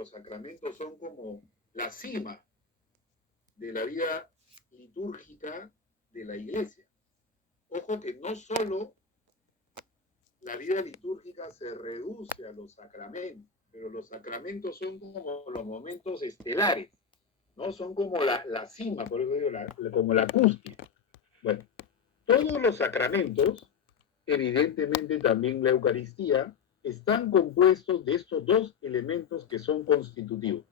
los sacramentos son como la cima de la vida litúrgica de la Iglesia. Ojo que no solo la vida litúrgica se reduce a los sacramentos, pero los sacramentos son como los momentos estelares, ¿no? Son como la cima, por eso digo, como la cúspide. Bueno, todos los sacramentos, evidentemente también la Eucaristía, están compuestos de estos dos elementos que son constitutivos.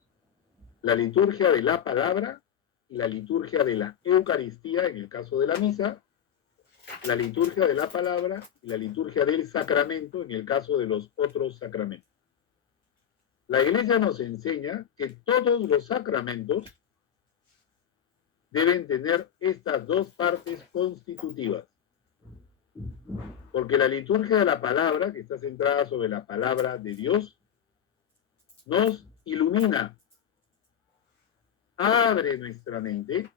La liturgia de la palabra y la liturgia de la Eucaristía, en el caso de la misa, la liturgia de la palabra y la liturgia del sacramento, en el caso de los otros sacramentos. La Iglesia nos enseña que todos los sacramentos deben tener estas dos partes constitutivas. Porque la liturgia de la palabra, que está centrada sobre la palabra de Dios, nos ilumina, abre nuestra mente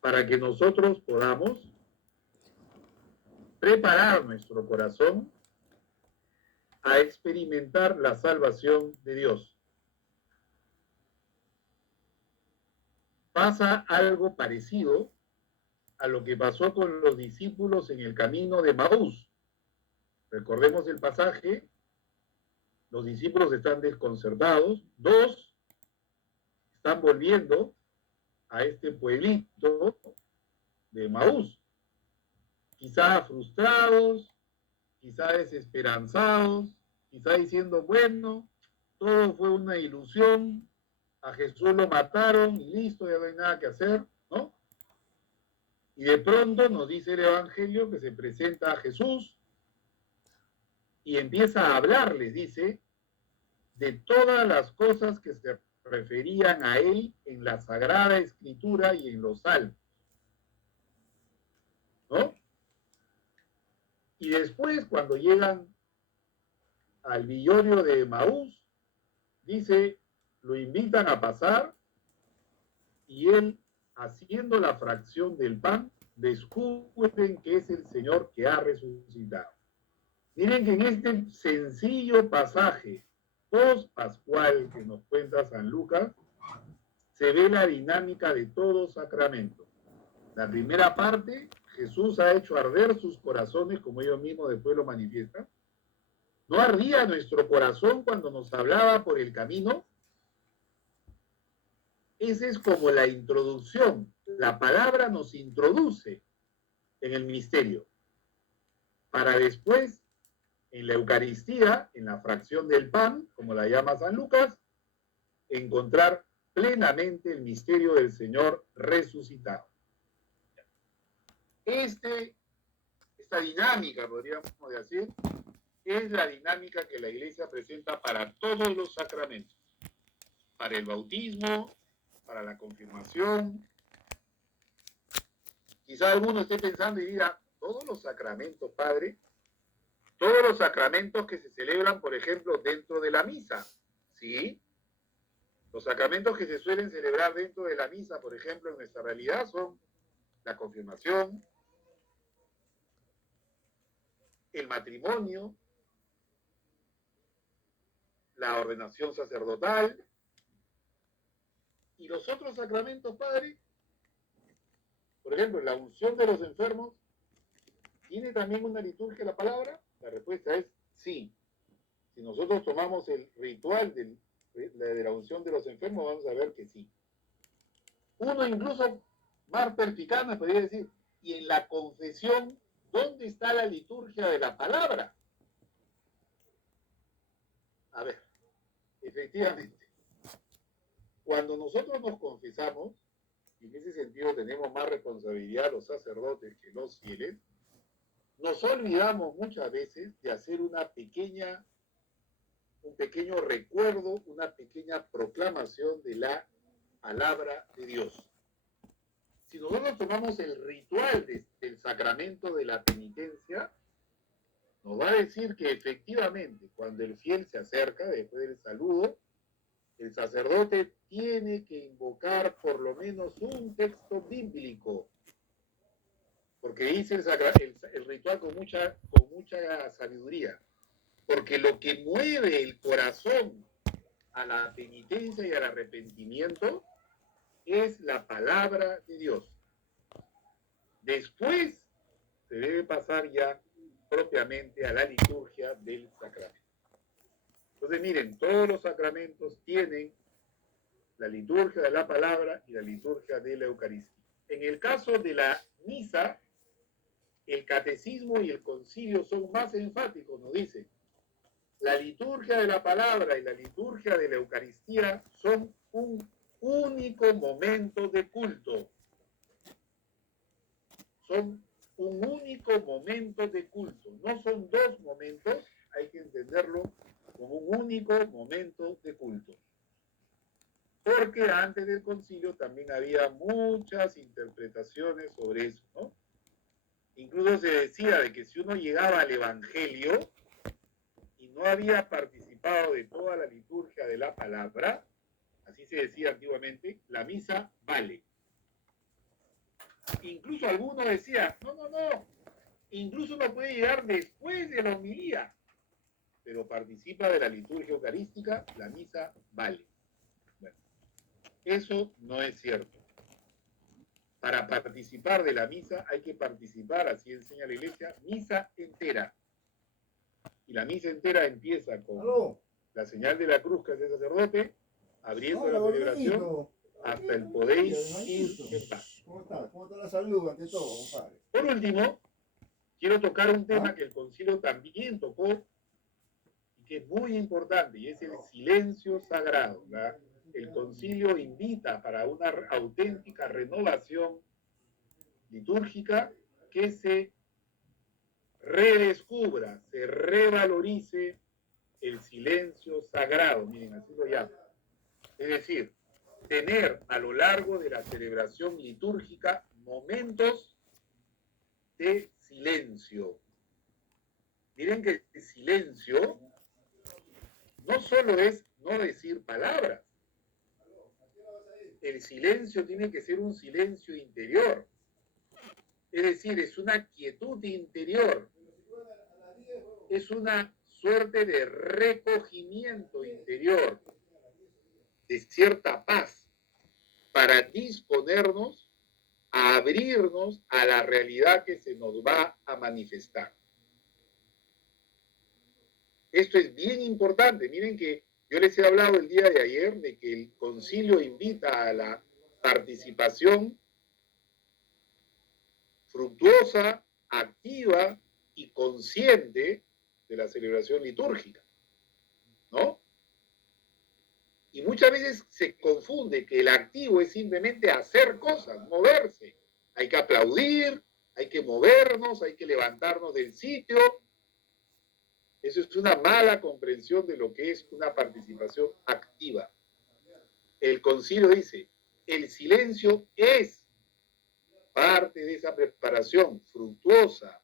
para que nosotros podamos preparar nuestro corazón a experimentar la salvación de Dios. Pasa algo parecido a lo que pasó con los discípulos en el camino de Maús. Recordemos el pasaje, los discípulos están desconcertados, dos están volviendo a este pueblito de Maús, quizá frustrados, quizá desesperanzados, quizá diciendo, bueno, todo fue una ilusión, a Jesús lo mataron y listo, ya no hay nada que hacer, ¿no? Y de pronto nos dice el Evangelio que se presenta a Jesús y empieza a hablarles, dice, de todas las cosas que se referían a él en la Sagrada Escritura y en los Salmos, ¿no? Y después, cuando llegan al villorio de Maús, dice, lo invitan a pasar y él, haciendo la fracción del pan, descubren que es el Señor que ha resucitado. Miren que en este sencillo pasaje post-pascual que nos cuenta San Lucas, se ve la dinámica de todo sacramento. La primera parte, Jesús ha hecho arder sus corazones, como ellos mismos después lo manifiestan. ¿No ardía nuestro corazón cuando nos hablaba por el camino? Esa es como la introducción. La palabra nos introduce en el misterio, para después, en la Eucaristía, en la fracción del pan, como la llama San Lucas, encontrar plenamente el misterio del Señor resucitado. Esta dinámica, podríamos decir, es la dinámica que la Iglesia presenta para todos los sacramentos. Para el bautismo, para la confirmación. Quizá alguno esté pensando y diga, todos los sacramentos, Padre, todos los sacramentos que se celebran, por ejemplo, dentro de la misa, ¿sí? Los sacramentos que se suelen celebrar dentro de la misa, por ejemplo, en nuestra realidad son la confirmación, el matrimonio, la ordenación sacerdotal y los otros sacramentos, Padre. Por ejemplo, la unción de los enfermos, ¿tiene también una liturgia la palabra? La respuesta es sí. Si nosotros tomamos el ritual de la unción de los enfermos, vamos a ver que sí. Uno incluso más perspicaz podría decir, y en la confesión, ¿dónde está la liturgia de la palabra? A ver, efectivamente, cuando nosotros nos confesamos, y en ese sentido tenemos más responsabilidad los sacerdotes que los fieles, nos olvidamos muchas veces de hacer un pequeño recuerdo, una pequeña proclamación de la palabra de Dios. Si nosotros tomamos el ritual del sacramento de la penitencia, nos va a decir que efectivamente cuando el fiel se acerca después del saludo, el sacerdote tiene que invocar por lo menos un texto bíblico, porque dice el ritual con mucha sabiduría, porque lo que mueve el corazón a la penitencia y al arrepentimiento es la palabra de Dios. Después se debe pasar ya propiamente a la liturgia del sacramento. Entonces, miren, todos los sacramentos tienen la liturgia de la palabra y la liturgia de la Eucaristía. En el caso de la misa, el catecismo y el concilio son más enfáticos, nos dicen. La liturgia de la palabra y la liturgia de la Eucaristía son un único momento de culto. Son un único momento de culto. No son dos momentos, hay que entenderlo como un único momento de culto. Porque antes del concilio también había muchas interpretaciones sobre eso, ¿no? Incluso se decía de que si uno llegaba al Evangelio y no había participado de toda la liturgia de la palabra, así se decía antiguamente, la misa vale. Incluso algunos decían, no, incluso uno puede llegar después de la homilía, pero participa de la liturgia eucarística, la misa vale. Bueno, eso no es cierto. Para participar de la misa hay que participar, así enseña la Iglesia, misa entera. Y la misa entera empieza con la señal de la cruz que hace el sacerdote, abriendo la celebración hasta el podéis ir en paz. ¿Cómo está? ¿Cómo está la salud ante todo, compadre? Por último, quiero tocar un tema que el concilio también tocó y que es muy importante, y es el silencio sagrado. El concilio invita para una auténtica renovación litúrgica que se redescubra, se revalorice el silencio sagrado. Miren, así lo llama. Es decir, tener a lo largo de la celebración litúrgica momentos de silencio. Miren que el silencio no solo es no decir palabras. El silencio tiene que ser un silencio interior. Es decir, es una quietud interior. Es una suerte de recogimiento interior, de cierta paz, para disponernos a abrirnos a la realidad que se nos va a manifestar. Esto es bien importante. Miren que yo les he hablado el día de ayer de que el concilio invita a la participación fructuosa, activa y consciente de la celebración litúrgica, ¿no? Y muchas veces se confunde que el activo es simplemente hacer cosas, moverse. Hay que aplaudir, hay que movernos, hay que levantarnos del sitio. Eso es una mala comprensión de lo que es una participación activa. El concilio dice, el silencio es parte de esa preparación fructuosa,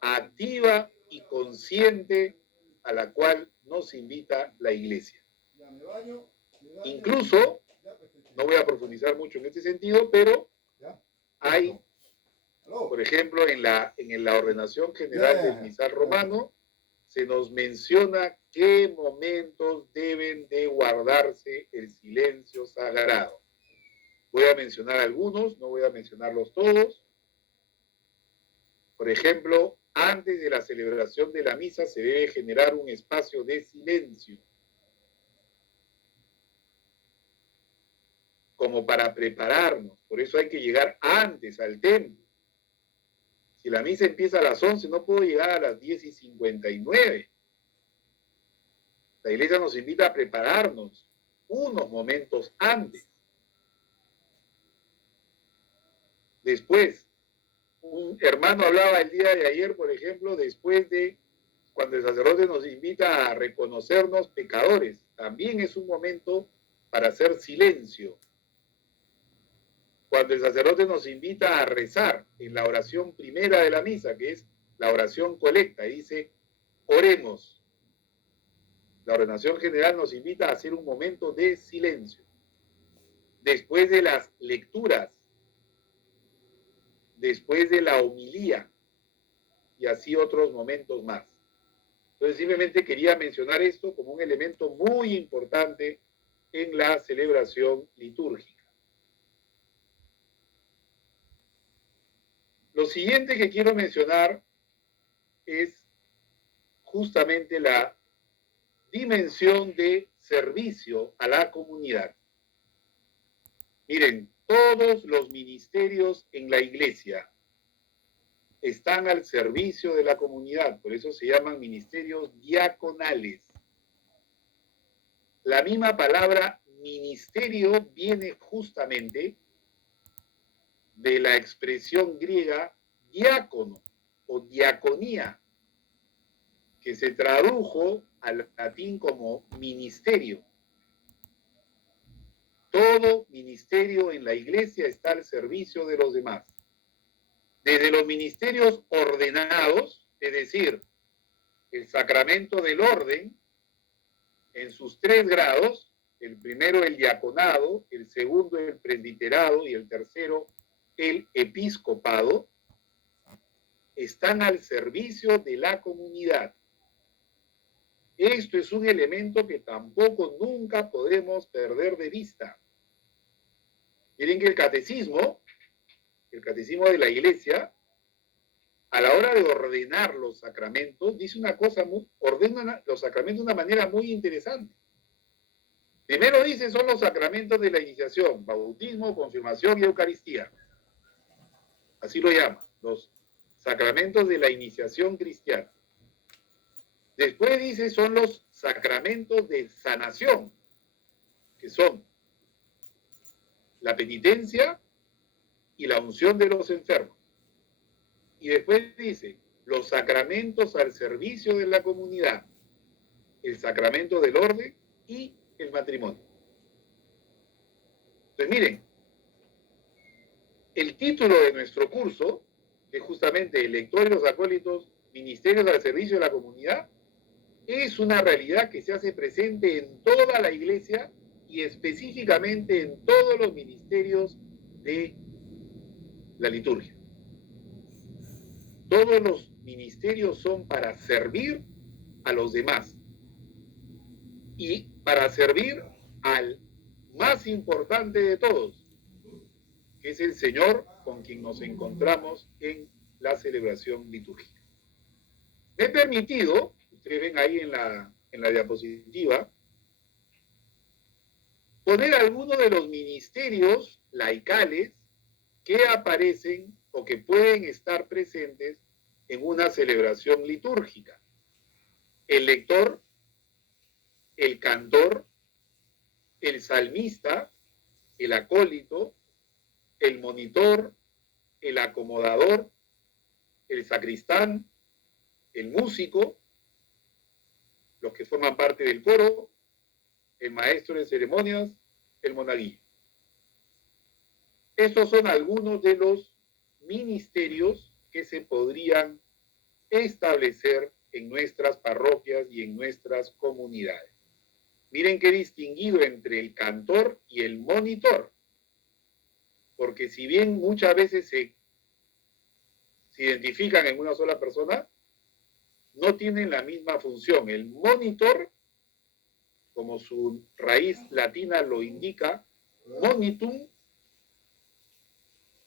activa y consciente a la cual nos invita la Iglesia. Incluso, no voy a profundizar mucho en este sentido, pero hay, por ejemplo, en la ordenación general del misal romano, se nos menciona qué momentos deben de guardarse el silencio sagrado. Voy a mencionar algunos, no voy a mencionarlos todos. Por ejemplo, antes de la celebración de la misa se debe generar un espacio de silencio, como para prepararnos. Por eso hay que llegar antes al templo. Si la misa empieza a las 11, no puedo llegar a las 10:59. La Iglesia nos invita a prepararnos unos momentos antes. Después, un hermano hablaba el día de ayer, por ejemplo, después de cuando el sacerdote nos invita a reconocernos pecadores. También es un momento para hacer silencio. Cuando el sacerdote nos invita a rezar en la oración primera de la misa, que es la oración colecta, y dice, oremos. La ordenación general nos invita a hacer un momento de silencio. Después de las lecturas, después de la homilía, y así otros momentos más. Entonces simplemente quería mencionar esto como un elemento muy importante en la celebración litúrgica. Lo siguiente que quiero mencionar es justamente la dimensión de servicio a la comunidad. Miren, todos los ministerios en la iglesia están al servicio de la comunidad, por eso se llaman ministerios diaconales. La misma palabra ministerio viene justamente de la expresión griega diácono o diaconía, que se tradujo al latín como ministerio. Todo ministerio en la iglesia está al servicio de los demás. Desde los ministerios ordenados, es decir, el sacramento del orden, en sus 3 grados, el primero el diaconado, el segundo el presbiterado y el tercero el episcopado, están al servicio de la comunidad. Esto es un elemento que tampoco nunca podemos perder de vista. Miren que el catecismo de la iglesia, a la hora de ordenar los sacramentos, dice una cosa, ordena los sacramentos de una manera muy interesante. Primero dice, son los sacramentos de la iniciación, bautismo, confirmación y Eucaristía. Así lo llama, los sacramentos de la iniciación cristiana. Después dice, son los sacramentos de sanación, que son la penitencia y la unción de los enfermos. Y después dice, los sacramentos al servicio de la comunidad, el sacramento del orden y el matrimonio. Entonces, miren, el título de nuestro curso, que es justamente el lector y los acólitos, ministerios al servicio de la comunidad, es una realidad que se hace presente en toda la iglesia y específicamente en todos los ministerios de la liturgia. Todos los ministerios son para servir a los demás y para servir al más importante de todos, que es el Señor con quien nos encontramos en la celebración litúrgica. Me he permitido, ustedes ven ahí en la diapositiva, poner algunos de los ministerios laicales que aparecen o que pueden estar presentes en una celebración litúrgica. El lector, el cantor, el salmista, el acólito, el monitor, el acomodador, el sacristán, el músico, los que forman parte del coro, el maestro de ceremonias, el monaguillo. Estos son algunos de los ministerios que se podrían establecer en nuestras parroquias y en nuestras comunidades. Miren qué distinguido entre el cantor y el monitor, porque si bien muchas veces se identifican en una sola persona, no tienen la misma función. El monitor, como su raíz latina lo indica, monitum,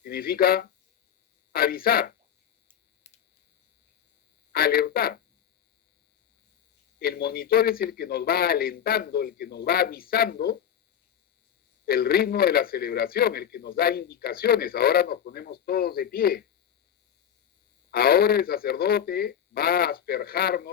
significa avisar, alertar. El monitor es el que nos va alentando, el que nos va avisando el ritmo de la celebración, el que nos da indicaciones. Ahora nos ponemos todos de pie. Ahora el sacerdote va a asperjarnos